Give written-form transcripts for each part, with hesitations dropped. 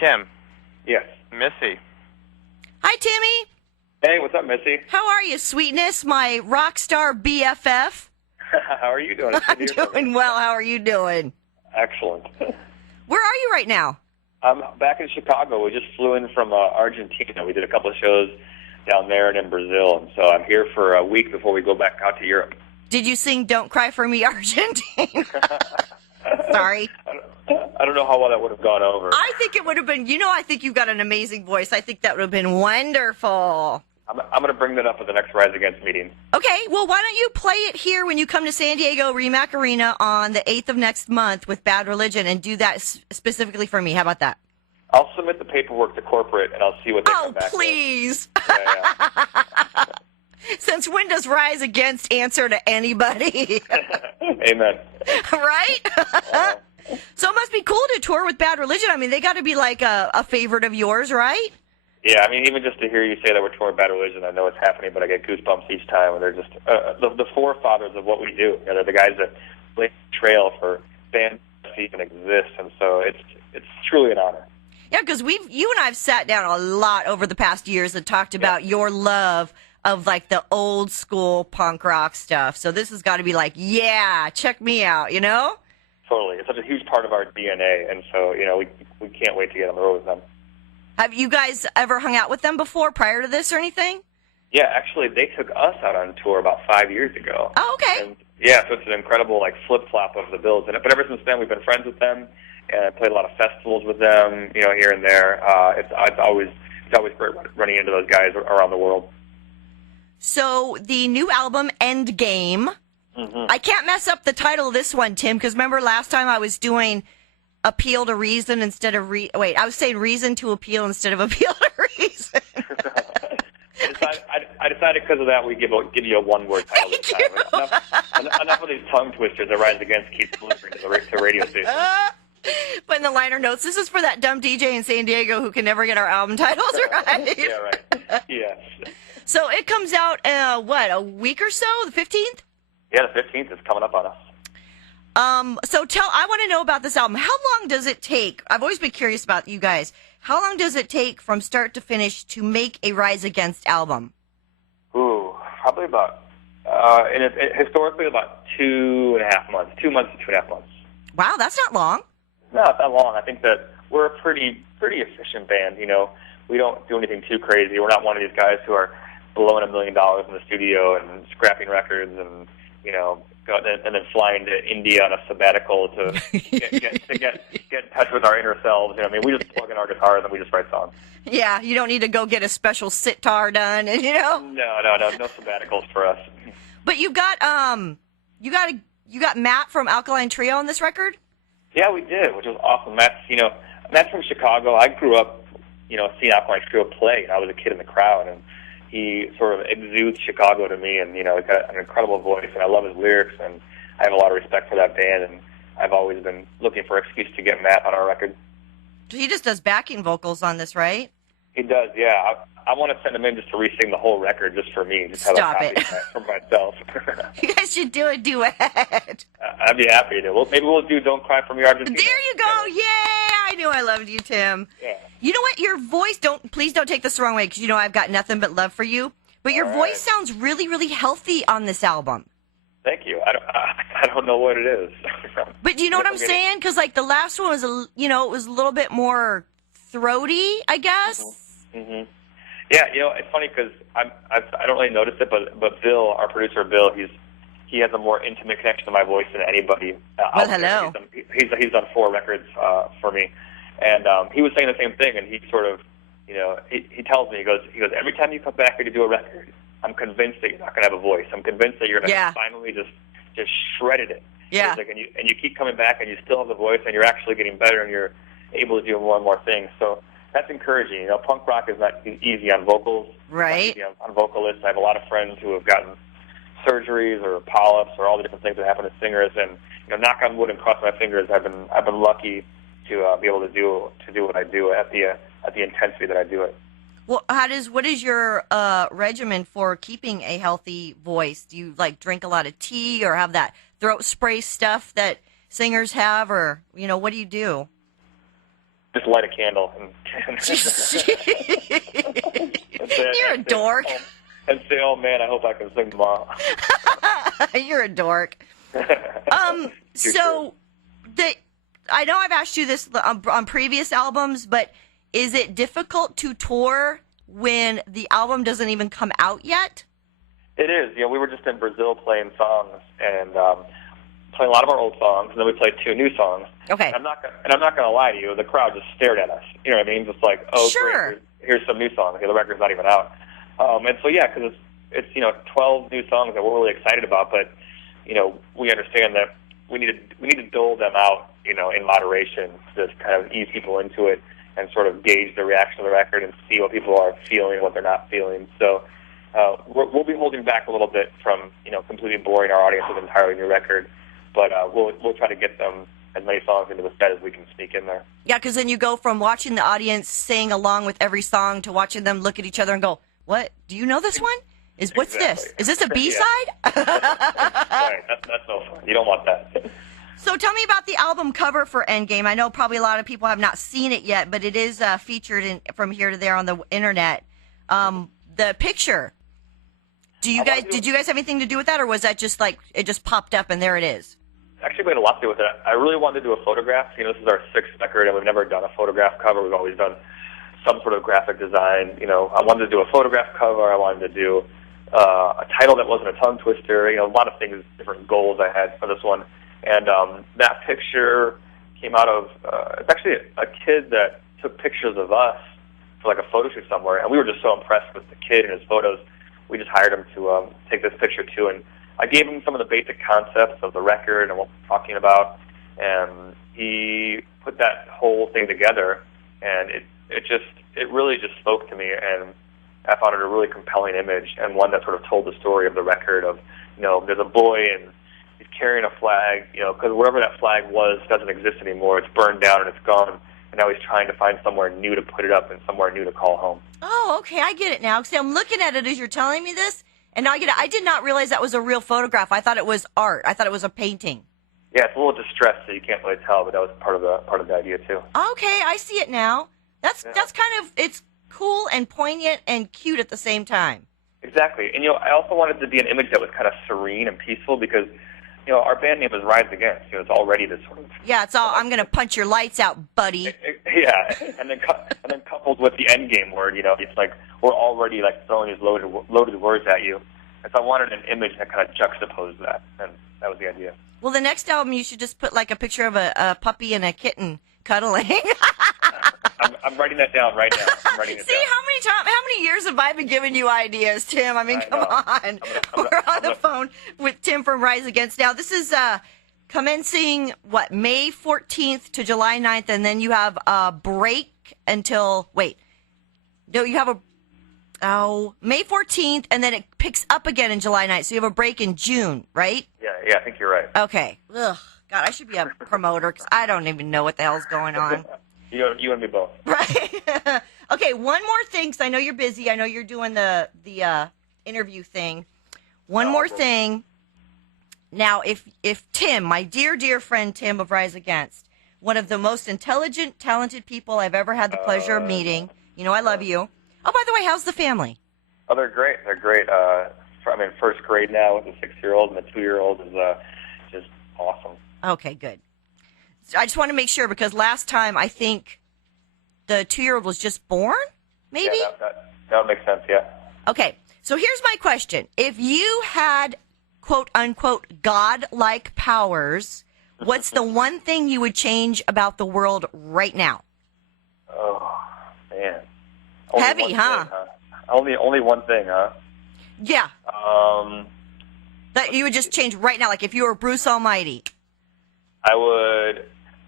Tim. Yes. Missy. Hi, Timmy. Hey, what's up, Missy? How are you, sweetness, my rock star BFF? How are you doing? I'm doing well. How are you doing? Excellent. Where are you right now? I'm back in Chicago. We just flew in from Argentina. We did a couple of shows down there and in Brazil, and so I'm here for a week before we go back out to Europe. Did you sing Don't Cry For Me, Argentina? Sorry. I don't know how well that would have gone over. I think it would have been, I think you've got an amazing voice. I think that would have been wonderful. I'm going to bring that up at the next Rise Against meeting. Okay, well, why don't you play it here when you come to San Diego Remac Arena on the 8th of next month with Bad Religion and do that specifically for me. How about that? I'll submit the paperwork to corporate, and I'll see what they come back with. Oh, please. Yeah. Since when does Rise Against answer to anybody? Amen. Right? So it must be cool to tour with Bad Religion. I mean, they got to be like a favorite of yours, right? Yeah, I mean, even just to hear you say that we're touring Bad Religion, I know it's happening, but I get goosebumps each time. And they're just the forefathers of what we do. They're the guys that lay the trail for bands to even exist, and so it's truly an honor. Yeah, because you and I have sat down a lot over the past years and talked about your love of like the old school punk rock stuff. So this has got to be like, yeah, check me out, Totally. It's such a huge part of our DNA, and so, we can't wait to get on the road with them. Have you guys ever hung out with them before, prior to this or anything? Yeah, actually, they took us out on tour about 5 years ago. Oh, okay. And, yeah, so it's an incredible, flip-flop of the bills. But ever since then, we've been friends with them, and I played a lot of festivals with them, here and there. It's always great running into those guys around the world. So the new album, Endgame. I can't mess up the title of this one, Tim, because remember last time I was doing appeal to reason instead of I was saying reason to appeal instead of appeal to reason. I decided because of that we give you a one-word title this time. Enough of these tongue twisters that Rise Against keeps delivering to radio stations. But in the liner notes, this is for that dumb DJ in San Diego who can never get our album titles right. Yeah, right. Yes. So it comes out, a week or so, the 15th? Yeah, the 15th is coming up on us. So I want to know about this album. How long does it take? I've always been curious about you guys. How long does it take from start to finish to make a Rise Against album? Ooh, probably about, historically about 2.5 months. 2 months to 2.5 months. Wow, that's not long. No, it's not long. I think that we're a pretty efficient band, We don't do anything too crazy. We're not one of these guys who are blowing $1 million in the studio and scrapping records and, and then flying to India on a sabbatical to get in touch with our inner selves. We just plug in our guitars and we just write songs. Yeah, you don't need to go get a special sitar done, and No sabbaticals for us. But you got Matt from Alkaline Trio on this record? Yeah, we did, which was awesome. Matt's from Chicago. I grew up, seeing Alkaline Trio play. I was a kid in the crowd, and he sort of exudes Chicago to me, and, he's got an incredible voice, and I love his lyrics, and I have a lot of respect for that band, and I've always been looking for an excuse to get Matt on our record. He just does backing vocals on this, right? He does, yeah. I want to send him in just to re-sing the whole record just for me. Just have Stop a copy it. For myself. You guys should do a duet. I'd be happy to. Well, maybe we'll do Don't Cry For Me, Argentina. There you go. Yay! I knew I loved you, Tim. Yeah. You know what? Your voice, please don't take this the wrong way, because I've got nothing but love for you. But your voice sounds really, really healthy on this album. Thank you. I don't know what it is. But do you know what I'm saying? Because the last one was it was a little bit more throaty, I guess. Mm-hmm. Yeah, it's funny because I don't really notice it, but Bill, our producer, Bill, he has a more intimate connection to my voice than anybody. Well, hello. He's done 4 records for me, and he was saying the same thing, and he sort of, he tells me, he goes, every time you come back here to do a record, I'm convinced that you're not going to have a voice. I'm convinced that you're going to finally just shredded it. Yeah. And you keep coming back, and you still have the voice, and you're actually getting better, and you're able to do more and more things. So that's encouraging. Punk rock is not easy on vocals. Right. Easy on vocalists. I have a lot of friends who have gotten surgeries or polyps or all the different things that happen to singers, and knock on wood and cross my fingers, I've been lucky to be able to do what I do at the intensity that I do it. Well, what is your regimen for keeping a healthy voice? Do you drink a lot of tea or have that throat spray stuff that singers have, or what do you do? just light a candle and You're a dork. And say, "Oh man, I hope I can sing tomorrow." You're a dork. So I know I've asked you this on previous albums, but is it difficult to tour when the album doesn't even come out yet? It is. You know, we were just in Brazil playing songs and playing a lot of our old songs, and then we played 2 new songs. Okay. And I'm not going to lie to you. The crowd just stared at us. You know what I mean? Just like, oh, sure. Great, here's some new songs. The record's not even out. And so yeah, because it's 12 new songs that we're really excited about, but we understand that we need to dole them out, in moderation, to just kind of ease people into it and sort of gauge the reaction to the record and see what people are feeling, what they're not feeling. So we'll be holding back a little bit from completely boring our audience with an entirely new record, but we'll try to get them as many songs into the set as we can sneak in there. Yeah, because then you go from watching the audience sing along with every song to watching them look at each other and go, "What? Do you know this one? What's this? Is this a B-side?" Right, that's no fun. You don't want that. So tell me about the album cover for Endgame. I know probably a lot of people have not seen it yet, but it is featured from here to there on the internet. The picture. Did you guys have anything to do with that, or was that just like it just popped up and there it is? Actually, we had a lot to do with it. I really wanted to do a photograph. This is our 6th record, and we've never done a photograph cover. We've always done some sort of graphic design. I wanted to do a photograph cover. I wanted to do a title that wasn't a tongue twister. A lot of things, different goals I had for this one. And that picture came out of, it's actually a kid that took pictures of us for like a photo shoot somewhere, and we were just so impressed with the kid and his photos, we just hired him to take this picture too. And I gave him some of the basic concepts of the record and what we're talking about, and he put that whole thing together, and it really just spoke to me, and I found it a really compelling image, and one that sort of told the story of the record of, there's a boy and he's carrying a flag, because wherever that flag was doesn't exist anymore. It's burned down and it's gone, and now he's trying to find somewhere new to put it up and somewhere new to call home. Oh, okay, I get it now. See, I'm looking at it as you're telling me this, and now I get it. I did not realize that was a real photograph. I thought it was art. I thought it was a painting. Yeah, it's a little distressed, so you can't really tell, but that was part of the idea too. Okay, I see it now. That's kind of, it's cool and poignant and cute at the same time. Exactly, and I also wanted to be an image that was kind of serene and peaceful because our band name is Rise Against. It's already this sort of... Yeah, it's all, I'm going to punch your lights out, buddy. Yeah, and then coupled with the end game word, it's like we're already like throwing these loaded words at you. And so I wanted an image that kind of juxtaposed that, and that was the idea. Well, the next album, you should just put like a picture of a puppy and a kitten cuddling. I'm writing that down right now. I'm writing it See, down. how many years have I been giving you ideas, Tim? I mean, come on. We're on the phone with Tim from Rise Against. Now, this is commencing, May 14th to July 9th, and then you have a break until, May 14th, and then it picks up again in July 9th, so you have a break in June, right? Yeah, I think you're right. Okay. Ugh, God, I should be a promoter, because I don't even know what the hell's going on. You and me both. Right. Okay, one more thing, because I know you're busy. I know you're doing the interview thing. One more thing. Now, if Tim, my dear friend Tim of Rise Against, one of the most intelligent, talented people I've ever had the pleasure of meeting, I love you. Oh, by the way, how's the family? Oh, they're great. They're great. I'm in first grade now with a 6-year-old, and the 2-year-old is just awesome. Okay, good. I just want to make sure, because last time I think the 2-year-old was just born, maybe? Yeah, that would make sense, yeah. Okay, so here's my question. If you had, quote-unquote, God-like powers, what's the one thing you would change about the world right now? Oh, man. Heavy, huh? Only one thing, huh? Yeah. That you would just change right now, like if you were Bruce Almighty. I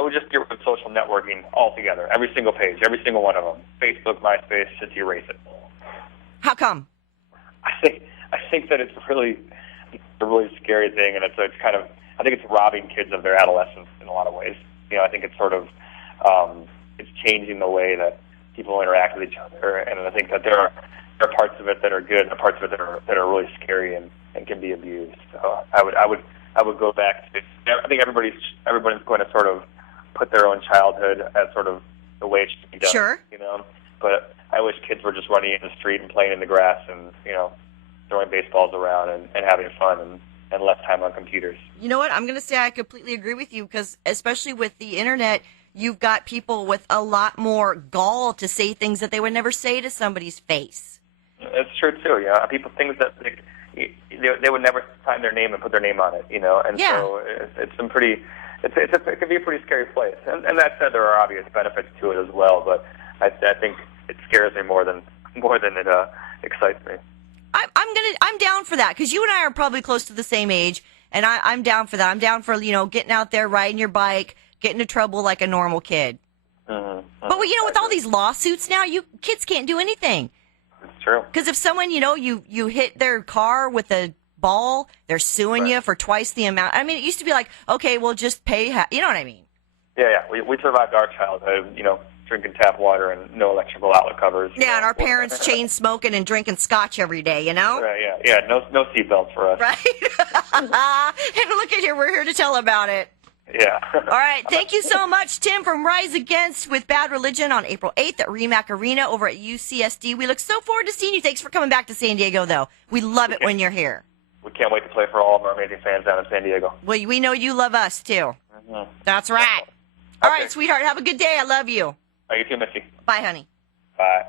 would just get rid of social networking altogether. Every single page, every single one of them. Facebook, MySpace, just erase it. How come? I think that it's a really scary thing, and it's kind of, I think it's robbing kids of their adolescence in a lot of ways. I think it's sort of it's changing the way that people interact with each other, and I think that there are parts of it that are good, and parts of it that are really scary and can be abused. So I would go back to. I think everybody's going to sort of put their own childhood as sort of the way it should be done. Sure. You know, but I wish kids were just running in the street and playing in the grass and, you know, throwing baseballs around and having fun and less time on computers. You know what? I'm going to say I completely agree with you because especially with the internet, you've got people with a lot more gall to say things that they would never say to somebody's face. It's true, too. You know, people, things that they would never sign their name and put their name on it, you know, and so it's some pretty, it can be a pretty scary place. And that said, there are obvious benefits to it as well, but I think it scares me more than it excites me. I'm down for that because you and I are probably close to the same age, and I'm down for that. I'm down for, you know, getting out there, riding your bike, getting into trouble like a normal kid. But you know, with all these lawsuits now, kids can't do anything. It's true. Because if someone, you know, you hit their car with a ball, they're suing you for twice the amount. I mean, it used to be like, okay, well, just pay. You know what I mean? Yeah. We survived our childhood, you know, drinking tap water and no electrical outlet covers. Yeah, and our parents chain smoking and drinking scotch every day, you know? Right, yeah. No seatbelts for us. Right? And look at here, we're here to tell about it. Yeah. All right, thank you so much, Tim, from Rise Against with Bad Religion on April 8th at REMAC Arena over at UCSD. We look so forward to seeing you. Thanks for coming back to San Diego, though. We love it when you're here. We can't wait to play for all of our amazing fans down in San Diego. Well, we know you love us, too. That's right. All right, sweetheart, have a good day. I love you. You too, Missy. Bye, honey. Bye.